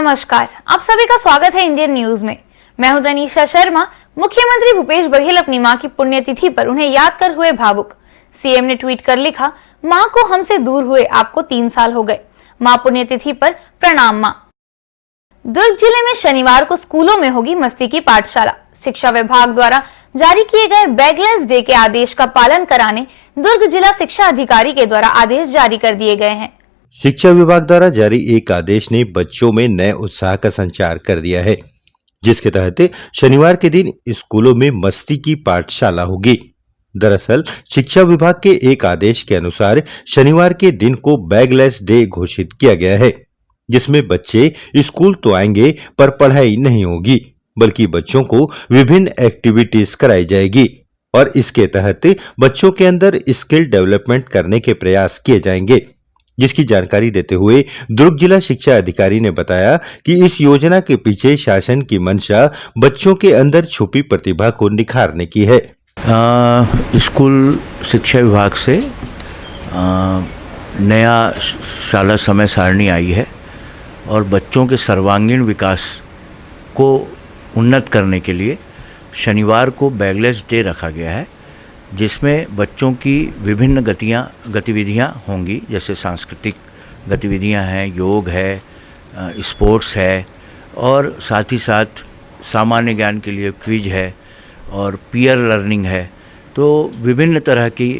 नमस्कार, आप सभी का स्वागत है इंडियन न्यूज में। मैं हूं तनीषा शर्मा। मुख्यमंत्री भूपेश बघेल अपनी मां की पुण्यतिथि पर उन्हें याद कर हुए भावुक। सीएम ने ट्वीट कर लिखा, मां को हमसे दूर हुए आपको 3 साल हो गए। मां पुण्यतिथि पर प्रणाम मां। दुर्ग जिले में शनिवार को स्कूलों में होगी मस्ती की पाठशाला। शिक्षा विभाग द्वारा जारी किए गए बैगलेस डे के आदेश का पालन कराने दुर्ग जिला शिक्षा अधिकारी के द्वारा आदेश जारी कर दिए गए हैं। शिक्षा विभाग द्वारा जारी एक आदेश ने बच्चों में नए उत्साह का संचार कर दिया है, जिसके तहत शनिवार के दिन स्कूलों में मस्ती की पाठशाला होगी। दरअसल शिक्षा विभाग के एक आदेश के अनुसार शनिवार के दिन को बैगलेस डे घोषित किया गया है, जिसमें बच्चे स्कूल तो आएंगे पर पढ़ाई नहीं होगी, बल्कि बच्चों को विभिन्न एक्टिविटीज कराई जाएगी और इसके तहत बच्चों के अंदर स्किल डेवलपमेंट करने के प्रयास किए जाएंगे। जिसकी जानकारी देते हुए दुर्ग जिला शिक्षा अधिकारी ने बताया कि इस योजना के पीछे शासन की मंशा बच्चों के अंदर छुपी प्रतिभा को निखारने की है। स्कूल शिक्षा विभाग से नया शाला समय सारणी आई है और बच्चों के सर्वांगीण विकास को उन्नत करने के लिए शनिवार को बैगलेस डे रखा गया है, जिसमें बच्चों की विभिन्न गतिविधियां होंगी, जैसे सांस्कृतिक गतिविधियां हैं, योग है, स्पोर्ट्स है और साथ ही साथ सामान्य ज्ञान के लिए क्विज है और पीयर लर्निंग है। तो विभिन्न तरह की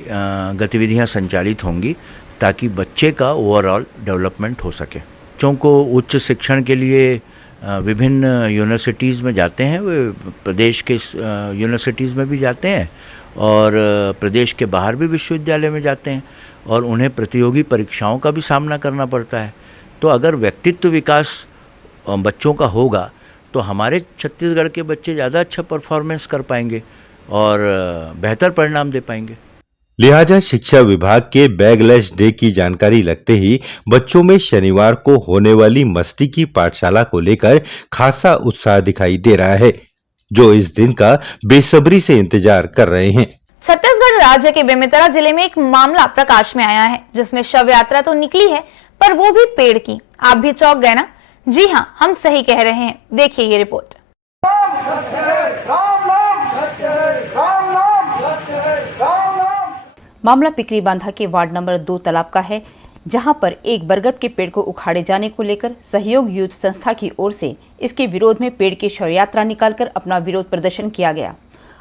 गतिविधियां संचालित होंगी ताकि बच्चे का ओवरऑल डेवलपमेंट हो सके। बच्चों को उच्च शिक्षण के लिए विभिन्न यूनिवर्सिटीज़ में जाते हैं, वे प्रदेश के यूनिवर्सिटीज़ में भी जाते हैं और प्रदेश के बाहर भी विश्वविद्यालय में जाते हैं और उन्हें प्रतियोगी परीक्षाओं का भी सामना करना पड़ता है। तो अगर व्यक्तित्व विकास बच्चों का होगा तो हमारे छत्तीसगढ़ के बच्चे ज़्यादा अच्छा परफॉर्मेंस कर पाएंगे और बेहतर परिणाम दे पाएंगे। लिहाजा शिक्षा विभाग के बैगलेस डे की जानकारी लगते ही बच्चों में शनिवार को होने वाली मस्ती की पाठशाला को लेकर खासा उत्साह दिखाई दे रहा है, जो इस दिन का बेसब्री से इंतजार कर रहे हैं। छत्तीसगढ़ राज्य के बेमेतरा जिले में एक मामला प्रकाश में आया है, जिसमें शव यात्रा तो निकली है पर वो भी पेड़ की। आप भी चौंक गए ना? जी हाँ, हम सही कह रहे हैं। देखिए ये रिपोर्ट। मामला पिकरी बांधा के वार्ड नंबर 2 तालाब का है, जहां पर एक बरगद के पेड़ को उखाड़े जाने को लेकर सहयोग यूथ संस्था की ओर से इसके विरोध में पेड़ की शव यात्रा निकालकर अपना विरोध प्रदर्शन किया गया।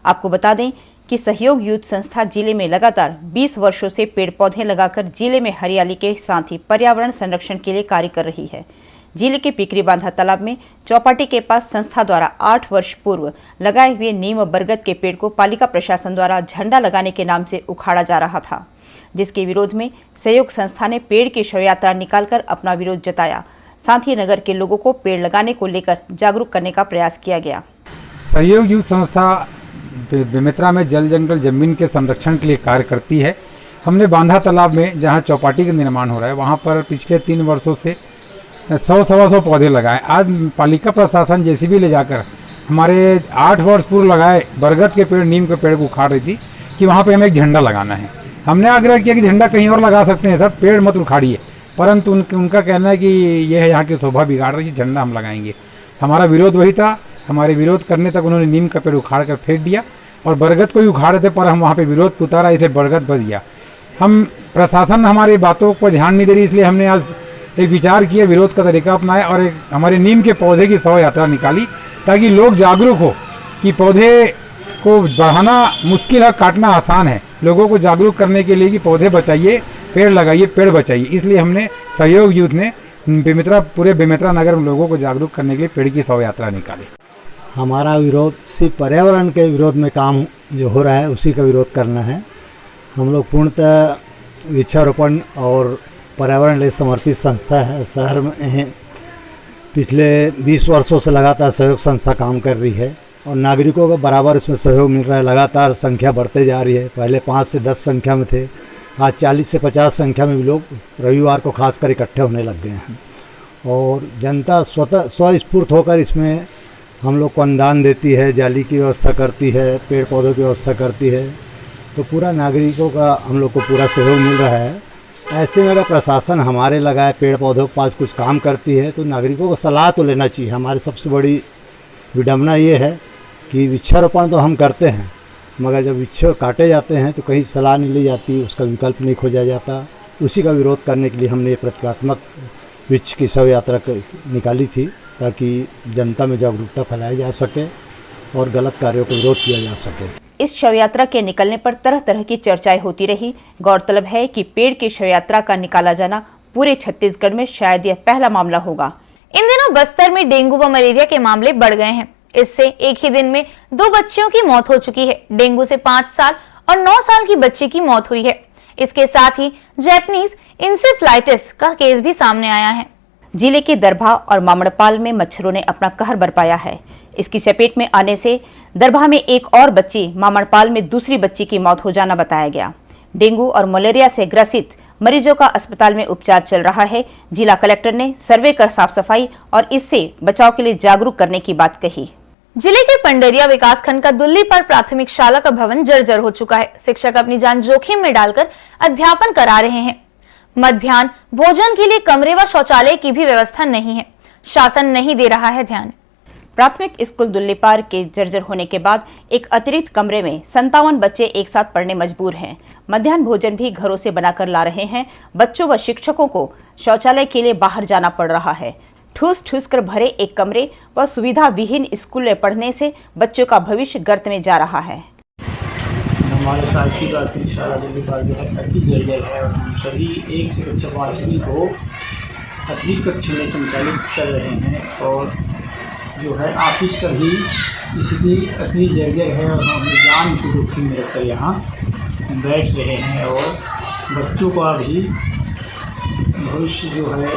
आपको बता दें कि सहयोग यूथ संस्था जिले में लगातार 20 वर्षों से पेड़ पौधे लगाकर जिले में हरियाली के साथ ही पर्यावरण संरक्षण के लिए कार्य कर रही है। जिले के पिकरी बांधा तालाब में चौपाटी के पास संस्था द्वारा 8 वर्ष पूर्व लगाए हुए नीम बरगद के पेड़ को पालिका प्रशासन द्वारा झंडा लगाने के नाम से उखाड़ा जा रहा था, जिसके विरोध में सहयोग संस्था ने पेड़ की शव यात्रा निकालकर अपना विरोध जताया। साथ ही नगर के लोगों को पेड़ लगाने को लेकर जागरूक करने का प्रयास किया गया। सहयोग युक्त संस्था बेमेतरा में जल जंगल जमीन के संरक्षण के लिए कार्य करती है। हमने बांधा तालाब में जहां चौपाटी का निर्माण हो रहा है, वहां पर पिछले 3 वर्षों से 100-125 पौधे लगाए। आज पालिका प्रशासन जेसीबी ले जाकर हमारे 8 वर्ष पूर्व लगाए बरगद के पेड़, नीम के पेड़ को उखाड़ रही थी कि वहाँ पे हमें एक झंडा लगाना है। हमने आग्रह किया कि झंडा कहीं और लगा सकते हैं सर, पेड़ मत उखाड़िए, परंतु उनका कहना है कि यह यहाँ की शोभा बिगाड़ रही है, झंडा हम लगाएंगे। हमारा विरोध वही था। हमारे विरोध करने तक उन्होंने नीम का पेड़ उखाड़ कर फेंक दिया और बरगद को ही उखाड़े थे, पर हम वहाँ पर विरोध उतारा, इसलिए बरगद बच गया। हम प्रशासन हमारी बातों पर ध्यान नहीं दे रही, इसलिए हमने आज एक विचार किया, विरोध का तरीका अपनाया और एक हमारे नीम के पौधे की शव यात्रा निकाली, ताकि लोग जागरूक हो कि पौधे को बढ़ाना मुश्किल है, काटना आसान है। लोगों को जागरूक करने के लिए कि पौधे बचाइए, पेड़ लगाइए, पेड़ बचाइए। इसलिए हमने सहयोग यूथ ने पूरे बेमेतरा नगर में लोगों को जागरूक करने के लिए पेड़ की शव यात्रा निकाली। हमारा विरोध सिर्फ पर्यावरण के विरोध में काम जो हो रहा है उसी का विरोध करना है। हम लोग पूर्णतः वृक्षारोपण और पर्यावरण के समर्पित संस्था है। शहर में पिछले 20 वर्षों से लगातार सहयोग संस्था काम कर रही है और नागरिकों को बराबर इसमें सहयोग मिल रहा है। लगातार संख्या बढ़ते जा रही है। पहले 5 से 10 संख्या में थे, आज 40 से 50 संख्या में भी लोग रविवार को खासकर इकट्ठे होने लग गए हैं और जनता स्वस्फूर्त होकर इसमें हम लोग को अनुदान देती है, जाली की व्यवस्था करती है, पेड़ पौधों की व्यवस्था करती है। तो पूरा नागरिकों का हम लोग को पूरा सहयोग मिल रहा है ऐसे में अगर प्रशासन हमारे लगाए पेड़ पौधों के पास कुछ काम करती है तो नागरिकों को सलाह तो लेना चाहिए। हमारी सबसे बड़ी विडम्बना ये है कि वृक्षारोपण तो हम करते हैं, मगर जब वृक्ष काटे जाते हैं तो कहीं सलाह नहीं ली जाती, उसका विकल्प नहीं खोजा जाता। उसी का विरोध करने के लिए हमने प्रतीकात्मक वृक्ष की शव यात्रा निकाली थी, ताकि जनता में जागरूकता फैलाई जा सके और गलत कार्यों का विरोध किया जा सके। इस शव यात्रा के निकलने पर तरह तरह की चर्चाएं होती रही। गौरतलब है कि पेड़ की शव यात्रा का निकाला जाना पूरे छत्तीसगढ़ में शायद यह पहला मामला होगा। इन दिनों बस्तर में डेंगू व मलेरिया के मामले बढ़ गए हैं। इससे एक ही दिन में 2 बच्चियों की मौत हो चुकी है। डेंगू से 5 साल और 9 साल की बच्ची की मौत हुई है। इसके साथ ही जैपनीज इंसेफ्लाइटिस का केस भी सामने आया है। जिले के दरभा और मामड़पाल में मच्छरों ने अपना कहर बरपाया है। इसकी चपेट में आने से दरभा में एक और बच्ची, मामड़पाल में दूसरी बच्ची की मौत हो जाना बताया गया। डेंगू और मलेरिया से ग्रसित मरीजों का अस्पताल में उपचार चल रहा है। जिला कलेक्टर ने सर्वे कर साफ सफाई और इससे बचाव के लिए जागरूक करने की बात कही। जिले के पंडरिया विकासखंड का दुल्लीपार प्राथमिक शाला का भवन जर्जर हो चुका है। शिक्षक अपनी जान जोखिम में डालकर अध्यापन करा रहे हैं। मध्याह्न भोजन के लिए कमरे व शौचालय की भी व्यवस्था नहीं है। शासन नहीं दे रहा है ध्यान। प्राथमिक स्कूल दुल्लीपार के जर्जर होने के बाद एक अतिरिक्त कमरे में 57 बच्चे एक साथ पढ़ने मजबूर हैं। मध्याह्न भोजन भी घरों से बनाकर ला रहे हैं। बच्चों व शिक्षकों को शौचालय के लिए बाहर जाना पड़ रहा है। ठूस ठूस कर भरे एक कमरे व सुविधा विहीन स्कूल में पढ़ने से बच्चों का भविष्य गर्त में जा रहा है। हमारे शासकीय प्राथमिक शाला दुल्लीपार जो है अति जर्जर है और हम सभी 1 से कक्षा 5वीं को अतिरिक्त कक्षा में संचालित कर रहे हैं और जो है ऑफिस का भी स्थिति अति जर्जर है और हम जान को जोखिम में रखकर यहाँ बैठ रहे हैं और बच्चों का भी भविष्य जो है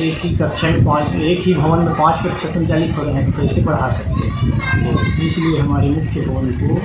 एक ही कक्षा में एक ही भवन में 5 कक्षा संचालित हो रहे हैं तो कैसे पढ़ा सकते हैं। तो इसलिए हमारे मुख्य भवन को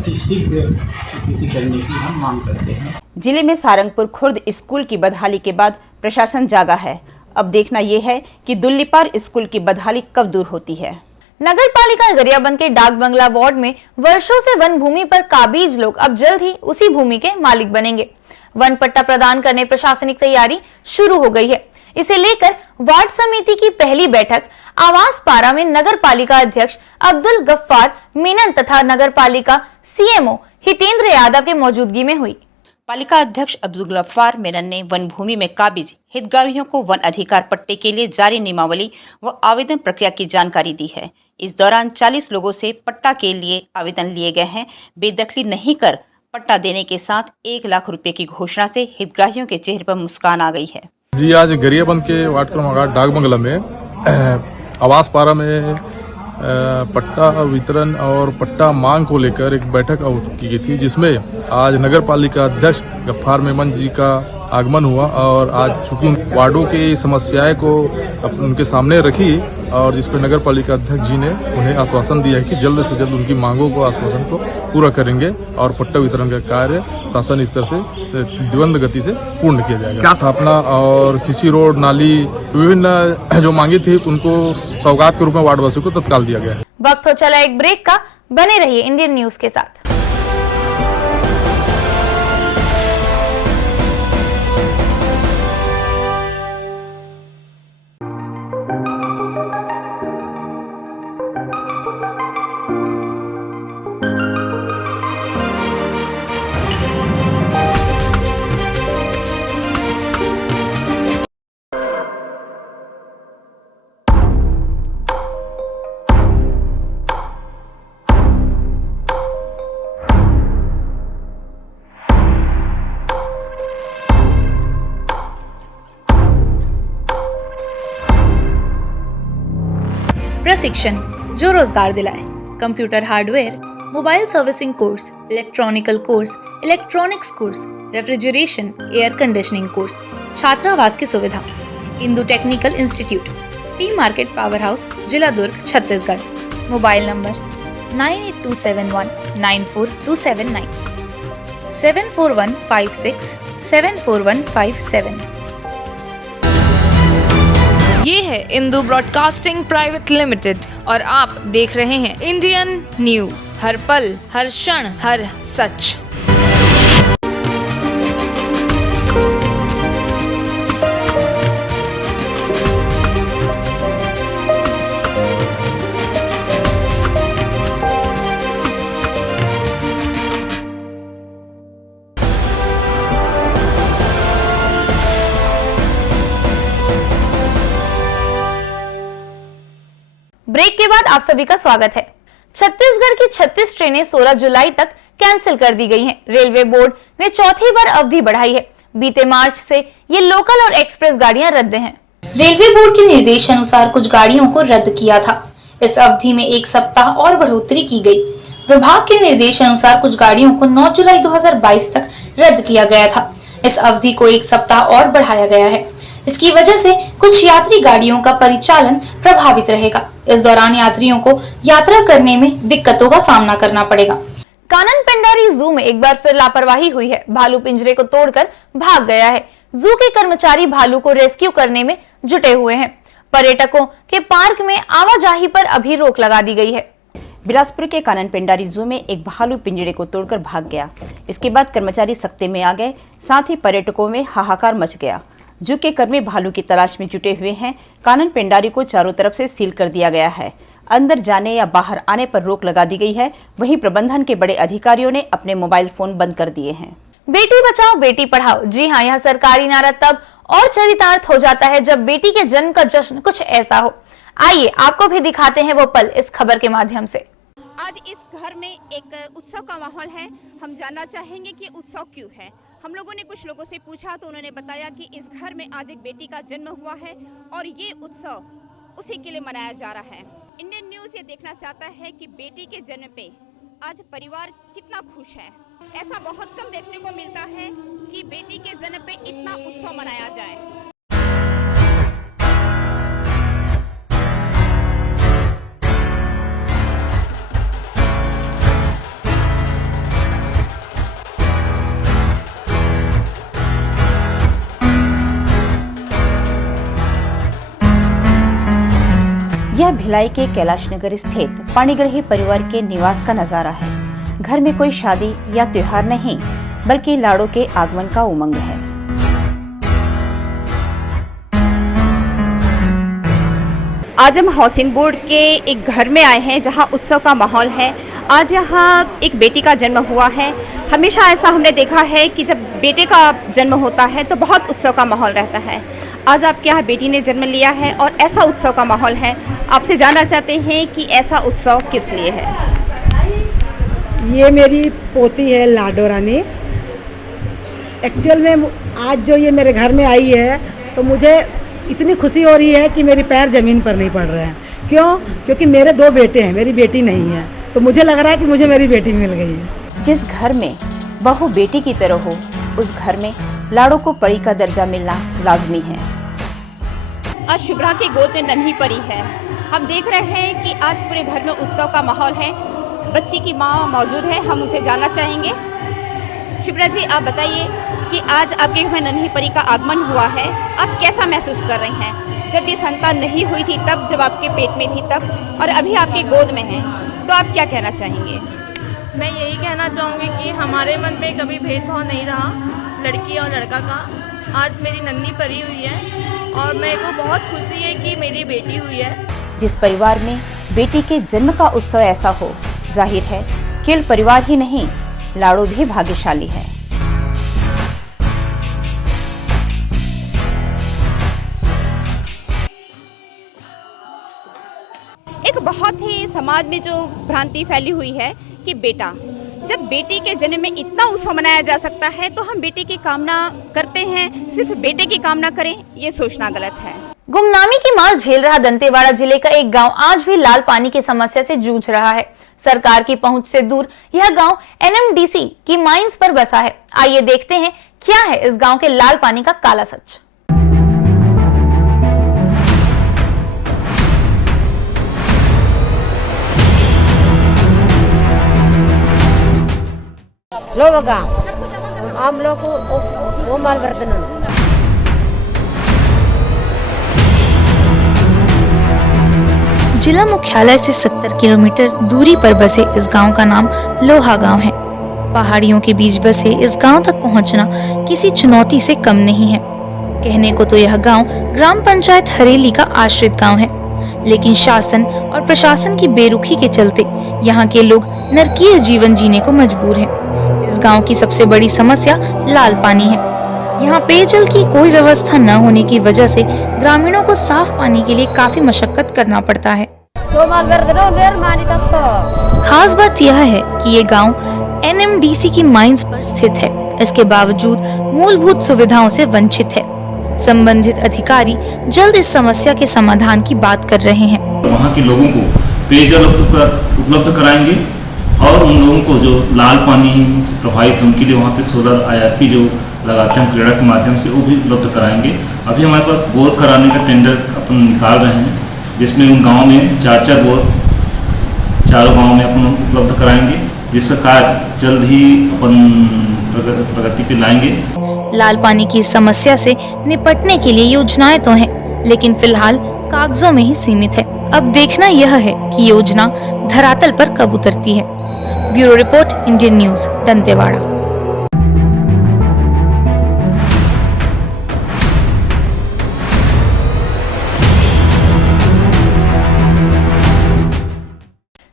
अतिशीघ्र स्वीकृति करने की हम मांग करते हैं। जिले में सारंगपुर खुर्द स्कूल की बदहाली के बाद प्रशासन जागा है। अब देखना यह है कि दुल्लीपार स्कूल की बदहाली कब दूर होती है। नगर पालिका गरियाबंद के डाक बंगला वार्ड में वर्षों से वन भूमि पर काबिज लोग अब जल्द ही उसी भूमि के मालिक बनेंगे। वन पट्टा प्रदान करने प्रशासनिक तैयारी शुरू हो गई है। इसे लेकर वार्ड समिति की पहली बैठक आवास पारा में नगर पालिका अध्यक्ष अब्दुल गफ्फार मेनन तथा नगर पालिका सीएमओ हितेंद्र यादव के मौजूदगी में हुई। पालिका अध्यक्ष अब्दुल गफ्फार मेनन ने वन भूमि में काबिज हितग्राहियों को वन अधिकार पट्टे के लिए जारी नियमावली व आवेदन प्रक्रिया की जानकारी दी है। इस दौरान 40 लोगों से पट्टा के लिए आवेदन लिए गए हैं। बेदखली नहीं कर पट्टा देने के साथ 1 लाख रुपए की घोषणा से हितग्राहियों के चेहरे पर मुस्कान आ गई है। जी, आज गरियाबंद के वार्ड क्रमांक 8 डाक बंगला में आवास पारा में पट्टा वितरण और पट्टा मांग को लेकर एक बैठक की गई थी, जिसमें आज नगर पालिका अध्यक्ष गफ्फार मेमन जी का आगमन हुआ और आज चूंकि वार्डों की समस्याएं को उनके सामने रखी और जिस पर नगर पालिका अध्यक्ष जी ने उन्हें आश्वासन दिया है कि जल्द से जल्द उनकी मांगों को आश्वासन को पूरा करेंगे और पट्टा वितरण का कार्य शासन स्तर से द्वंद गति से पूर्ण किया जाएगा। स्थापना और सीसी रोड, नाली, विभिन्न जो मांगी थी उनको सौगात के रूप में वार्डवासियों को तत्काल दिया गया है। वक्त हो चला एक ब्रेक का। बने रहिए इंडियन न्यूज के साथ। प्रशिक्षण जो रोजगार दिलाए। Computer hardware, mobile servicing course, electronical course, electronics course, refrigeration, air conditioning course, छात्रावास की सुविधा। Indu technical institute, T market power house, जिला दुर्ग, छत्तीसगढ़। Mobile number 9827194279, 74156744157। ये है इंदु ब्रॉडकास्टिंग प्राइवेट लिमिटेड और आप देख रहे हैं इंडियन न्यूज। हर पल, हर क्षण, हर सच। ब्रेक के बाद आप सभी का स्वागत है। छत्तीसगढ़ की 36 ट्रेनें 16 जुलाई तक कैंसिल कर दी गई हैं। रेलवे बोर्ड ने चौथी बार अवधि बढ़ाई है। बीते मार्च से ये लोकल और एक्सप्रेस गाड़ियां रद्द हैं। रेलवे बोर्ड के निर्देश अनुसार कुछ गाड़ियों को रद्द किया था। इस अवधि में एक सप्ताह और बढ़ोतरी की गई। विभाग के निर्देश अनुसार कुछ गाड़ियों को 9 जुलाई 2022 तक रद्द किया गया था। इस अवधि को एक सप्ताह और बढ़ाया गया है। इसकी वजह से कुछ यात्री गाड़ियों का परिचालन प्रभावित रहेगा। इस दौरान यात्रियों को यात्रा करने में दिक्कतों का सामना करना पड़ेगा। कानन पेंडारी जू में एक बार फिर लापरवाही हुई है। भालू पिंजरे को तोड़कर भाग गया है। जू के कर्मचारी भालू को रेस्क्यू करने में जुटे हुए हैं। पर्यटकों के पार्क में आवाजाही पर अभी रोक लगा दी गई है। बिलासपुर के कानन पेंडारी जू में एक भालू पिंजरे को तोड़कर भाग गया। इसके बाद कर्मचारी सख्ते में आ गए, साथ ही पर्यटकों में हाहाकार मच गया। जू के कर्मी भालू की तलाश में जुटे हुए हैं। कानन पेंडारी को चारों तरफ से सील कर दिया गया है। अंदर जाने या बाहर आने पर रोक लगा दी गई है। वहीं प्रबंधन के बड़े अधिकारियों ने अपने मोबाइल फोन बंद कर दिए हैं। बेटी बचाओ बेटी पढ़ाओ। जी हाँ, यह सरकारी नारा तब और चरितार्थ हो जाता है जब बेटी के जन्म का जश्न कुछ ऐसा हो। आइए आपको भी दिखाते हैं वो पल इस खबर के माध्यम से। आज इस घर में एक उत्सव का माहौल है। हम जानना चाहेंगे कि उत्सव क्यों है। हम लोगों ने कुछ लोगों से पूछा तो उन्होंने बताया कि इस घर में आज एक बेटी का जन्म हुआ है और ये उत्सव उसी के लिए मनाया जा रहा है। इंडियन न्यूज़ ये देखना चाहता है कि बेटी के जन्म पे आज परिवार कितना खुश है। ऐसा बहुत कम देखने को मिलता है कि बेटी के जन्म पे इतना उत्सव मनाया जाए। यह भिलाई के कैलाश नगर स्थित पाणिग्राही परिवार के निवास का नजारा है। घर में कोई शादी या त्योहार नहीं, बल्कि लाड़ों के आगमन का उमंग है। आज हम हाउसिंग बोर्ड के एक घर में आए हैं जहां उत्सव का माहौल है। आज यहाँ एक बेटी का जन्म हुआ है। हमेशा ऐसा हमने देखा है कि जब बेटे का जन्म होता है तो बहुत उत्सव का माहौल रहता है। आज आपके यहाँ बेटी ने जन्म लिया है और ऐसा उत्सव का माहौल है। आपसे जानना चाहते हैं कि ऐसा उत्सव किस लिए है। ये मेरी पोती है लाडो रानी। एक्चुअल में आज जो ये मेरे घर में आई है तो मुझे इतनी खुशी हो रही है कि मेरे पैर ज़मीन पर नहीं पड़ रहे हैं। क्यों? क्योंकि मेरे 2 बेटे हैं, मेरी बेटी नहीं है। तो मुझे लग रहा है कि मुझे मेरी बेटी मिल गई है। जिस घर में बहू बेटी की तरह हो, उस घर में लाड़ों को परी का दर्जा मिलना लाजमी है। आज शुभ्रा की गोद में नन्ही परी है। हम देख रहे हैं कि आज पूरे घर में उत्सव का माहौल है। बच्ची की माँ मौजूद है, हम उसे जानना चाहेंगे। शुभ्रा जी, आप बताइए कि आज आपके घर में नन्ही परी का आगमन हुआ है, आप कैसा महसूस कर रही हैं? जब ये संतान नहीं हुई थी तब, जब आपके पेट में थी तब, और अभी आपके गोद में है, तो आप क्या कहना चाहेंगे? मैं यही कहना चाहूँगी कि हमारे मन में कभी भेदभाव नहीं रहा लड़की और लड़का का। आज मेरी नन्ही परी हुई है और मेरे को बहुत खुशी है कि मेरी बेटी हुई है। जिस परिवार में बेटी के जन्म का उत्सव ऐसा हो, जाहिर है केवल परिवार ही नहीं, लाड़ो भी भाग्यशाली है। एक बहुत ही समाज में जो भ्रांति फैली हुई है कि बेटा, जब बेटी के जन्म में इतना उत्सव मनाया जा सकता है तो हम बेटे की कामना करते हैं, सिर्फ बेटे की कामना करें, ये सोचना गलत है। गुमनामी की मार झेल रहा दंतेवाड़ा जिले का एक गांव आज भी लाल पानी की समस्या से जूझ रहा है। सरकार की पहुंच से दूर यह गांव एनएमडीसी की माइंस पर बसा है। आइए देखते हैं क्या है इस गांव के लाल पानी का काला सच। लो बघा हम लोग वो माल वर्तन जिला मुख्यालय से 70 किलोमीटर दूरी पर बसे इस गांव का नाम लोहा गांव है। पहाड़ियों के बीच बसे इस गांव तक पहुंचना किसी चुनौती से कम नहीं है। कहने को तो यह गांव ग्राम पंचायत हरेली का आश्रित गांव है, लेकिन शासन और प्रशासन की बेरुखी के चलते यहाँ के लोग नरकीय जीवन जीने को मजबूर हैं। इस गांव की सबसे बड़ी समस्या लाल पानी है। यहाँ पेयजल की कोई व्यवस्था न होने की वजह से ग्रामीणों को साफ पानी के लिए काफी मशक्कत करना पड़ता है। खास बात यह है कि ये गांव NMDC की माइंस पर स्थित है। इसके बावजूद मूलभूत सुविधाओं से वंचित है। संबंधित अधिकारी जल्द इस समस्या के समाधान की बात कर रहे हैं। वहाँ के लोगों को पेयजल उपलब्ध कराएंगे और उन लोगों को जो लाल पानी से प्रभावित है उनके लिए वहाँ पे सोलर IRP जो लगाते हैं क्रीड़ा के माध्यम से वो भी उपलब्ध कराएंगे। अभी हमारे पास बोर कराने का टेंडर अपन निकाल रहे हैं, जिसमें उन गाँव में 4 बोर चारों गाँव में अपन उपलब्ध कराएंगे, जिसका कार्य जल्द ही अपन प्रगति पे लाएंगे। लाल पानी की समस्या से निपटने के लिए योजनाएं तो हैं, लेकिन फिलहाल कागजों में ही सीमित है। अब देखना यह है कि योजना धरातल पर कब उतरती है। Bureau report, Indian news, Dantewada.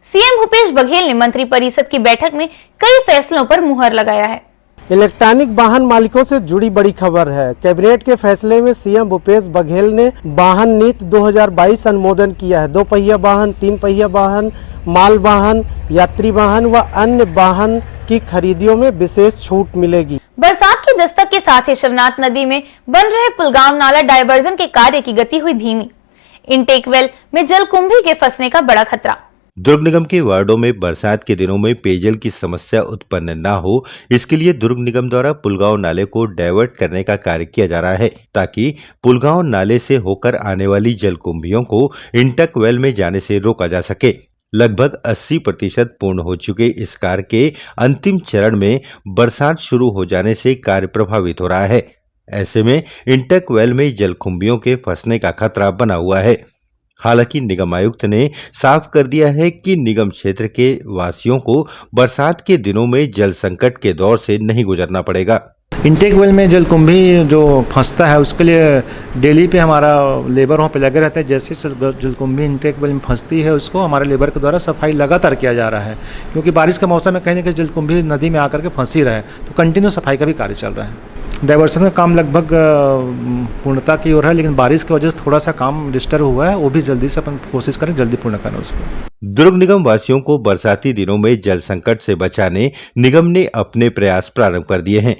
CM Bhupesh Baghel ने मंत्री परिषद की बैठक में कई फैसलों पर मुहर लगाया है। इलेक्ट्रॉनिक वाहन मालिकों से जुड़ी बड़ी खबर है। कैबिनेट के फैसले में सीएम भूपेश बघेल ने वाहन नीति 2022 अनुमोदन किया है। 2 पहिया वाहन, 3 पहिया वाहन, माल वाहन, यात्री वाहन व अन्य वाहन की खरीदियों में विशेष छूट मिलेगी। बरसात की दस्तक के साथ ही शिवनाथ नदी में बन रहे पुलगांव नाला डायवर्जन के कार्य की गति हुई धीमी। इनटेक वेल में जलकुंभी के फंसने का बड़ा खतरा। दुर्ग निगम के वार्डों में बरसात के दिनों में पेयजल की समस्या उत्पन्न न हो, इसके लिए दुर्ग निगम द्वारा पुलगांव नाले को डायवर्ट करने का कार्य किया जा रहा है, ताकि पुलगांव नाले से होकर आने वाली जलकुंभियों को इंटक वेल में जाने से रोका जा सके। लगभग 80% पूर्ण हो चुके इस कार्य के अंतिम चरण में बरसात शुरू हो जाने से कार्य प्रभावित हो रहा है। ऐसे में इंटक वेल में जलकुंभियों के फंसने का खतरा बना हुआ है। हालांकि निगम आयुक्त ने साफ कर दिया है कि निगम क्षेत्र के वासियों को बरसात के दिनों में जल संकट के दौर से नहीं गुजरना पड़ेगा। इंटेक वेल में जलकुंभी जो फंसता है उसके लिए डेली पे हमारा लेबर वहाँ पे लगे रहते हैं। जैसे जलकुंभी इंटेक वेल में फंसती है उसको हमारे लेबर के द्वारा सफाई लगातार किया जा रहा है, क्योंकि बारिश का मौसम में कहीं ना कहीं जलकुंभी नदी में आकर के फंसी रहे, तो कंटिन्यू सफाई का भी कार्य चल रहा है। डाइवर्सन का काम लगभग पूर्णता की ओर है, लेकिन बारिश की वजह से थोड़ा सा काम डिस्टर्ब हुआ है, वो भी जल्दी से अपन कोशिश करें जल्दी पूर्ण करें उसको। दुर्ग निगम वासियों को बरसाती दिनों में जल संकट से बचाने निगम ने अपने प्रयास प्रारंभ कर दिए हैं,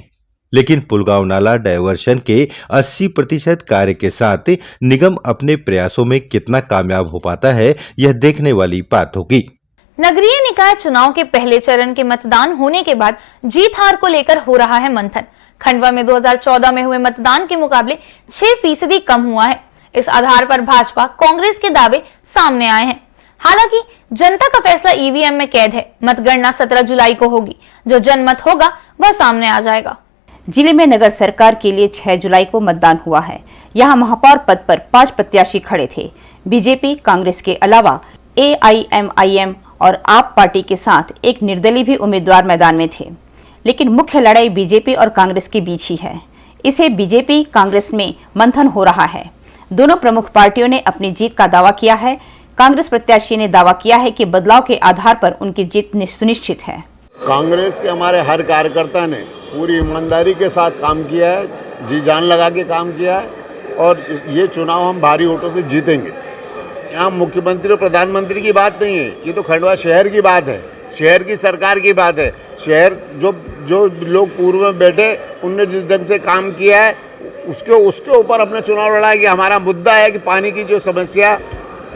लेकिन पुलगांव नाला डायवर्शन के 80% कार्य के साथ निगम अपने प्रयासों में कितना कामयाब हो पाता है, यह देखने वाली बात होगी। नगरीय निकाय चुनाव के पहले चरण के मतदान होने के बाद जीत हार को लेकर हो रहा है मंथन। खंडवा में 2014 में हुए मतदान के मुकाबले 6% कम हुआ है। इस आधार पर भाजपा कांग्रेस के दावे सामने आए हैं। हालांकि जनता का फैसला ईवीएम में कैद है। मतगणना 17 जुलाई को होगी। जो जनमत होगा वह सामने आ जाएगा। जिले में नगर सरकार के लिए 6 जुलाई को मतदान हुआ है। यहां महापौर पद पर 5 प्रत्याशी खड़े थे। बीजेपी, कांग्रेस के अलावा AIMIM और आप पार्टी के साथ एक निर्दलीय भी उम्मीदवार मैदान में थे, लेकिन मुख्य लड़ाई बीजेपी और कांग्रेस के बीच ही है। इसे बीजेपी कांग्रेस में मंथन हो रहा है। दोनों प्रमुख पार्टियों ने अपनी जीत का दावा किया है। कांग्रेस प्रत्याशी ने दावा किया है कि बदलाव के आधार पर उनकी जीत सुनिश्चित है। कांग्रेस के हमारे हर कार्यकर्ता ने पूरी ईमानदारी के साथ काम किया है, जी जान लगा के काम किया है, और ये चुनाव हम भारी वोटों से जीतेंगे। यहाँ मुख्यमंत्री और प्रधानमंत्री की बात नहीं है, ये तो खंडवा शहर की बात है, शहर की सरकार की बात है। शहर जो लोग पूर्व में बैठे उनने जिस ढंग से काम किया है उसके ऊपर अपना चुनाव लड़ा है कि हमारा मुद्दा है कि पानी की जो समस्या,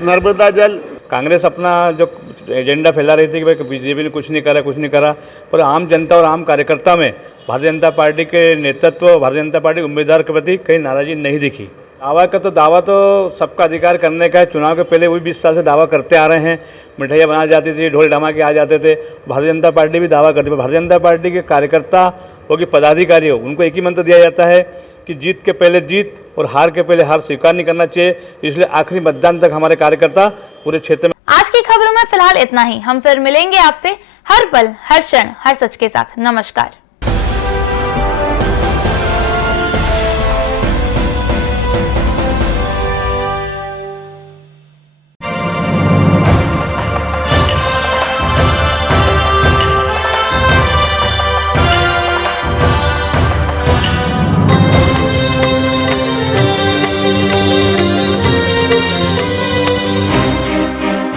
नर्मदा जल। कांग्रेस अपना जो एजेंडा फैला रही थी कि भाई बीजेपी ने कुछ नहीं करा, पर आम जनता और आम कार्यकर्ता में भारतीय जनता पार्टी के नेतृत्व, भारतीय जनता पार्टी उम्मीदवार के प्रति कहीं नाराजगी नहीं दिखी। दावा तो सबका अधिकार करने का है। चुनाव के पहले वही 20 साल से दावा करते आ रहे हैं। मिठाइयाँ बनाई जाती थी, ढोल धमाके आ जाते थे। भारतीय जनता पार्टी भी दावा करती है। भारतीय जनता पार्टी के कार्यकर्ता हो कि पदाधिकारी हो, उनको एक ही मंत्र दिया जाता है कि जीत के पहले जीत और हार के पहले हार स्वीकार नहीं करना चाहिए। इसलिए आखिरी मतदान तक हमारे कार्यकर्ता पूरे क्षेत्र में। आज की खबरों में फिलहाल इतना ही। हम फिर मिलेंगे आपसे हर पल, हर क्षण, हर सच के साथ। नमस्कार।